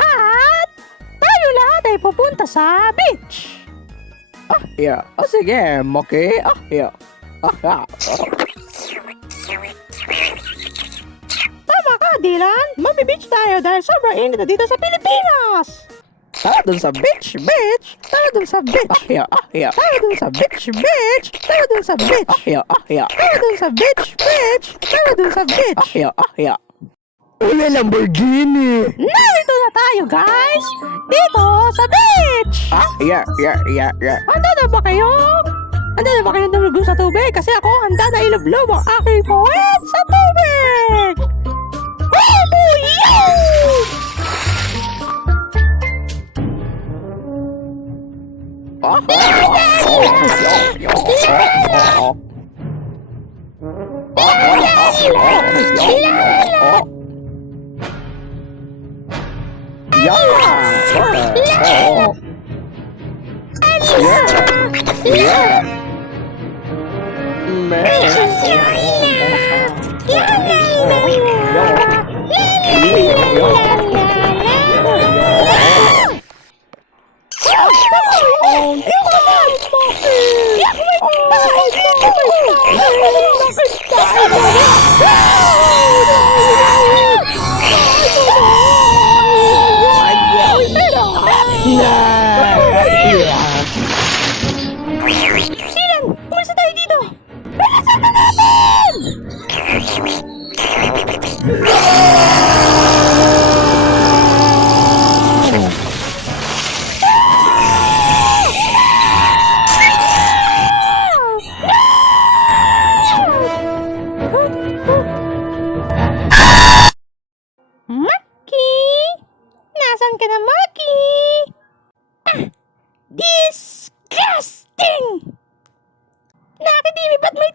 At tayo lahat ay pupunta sa beach. Sige, Moki. Tama ka, Dylan. Mabibeach tayo dahil sobrang init na dito sa Pilipinas. Tara dun sa beach. Tara dun sa beach. Tara dun sa beach. Tara dun sa beach. Tara dun sa beach. Tara dun sa beach. Uli Lamborghini. Narito na tayo, guys. Dito sa beach. Handa na ba kayo? Handa na ba kayo nalulog sa tubig? Kasi ako handa na ilublob ang aking puwet sa tubig. Dylan, umalis na tayo dito. Bilisan na natin! Maki! Nasaan ka na, Maki? Disgusting! Nakakadimi, ba't may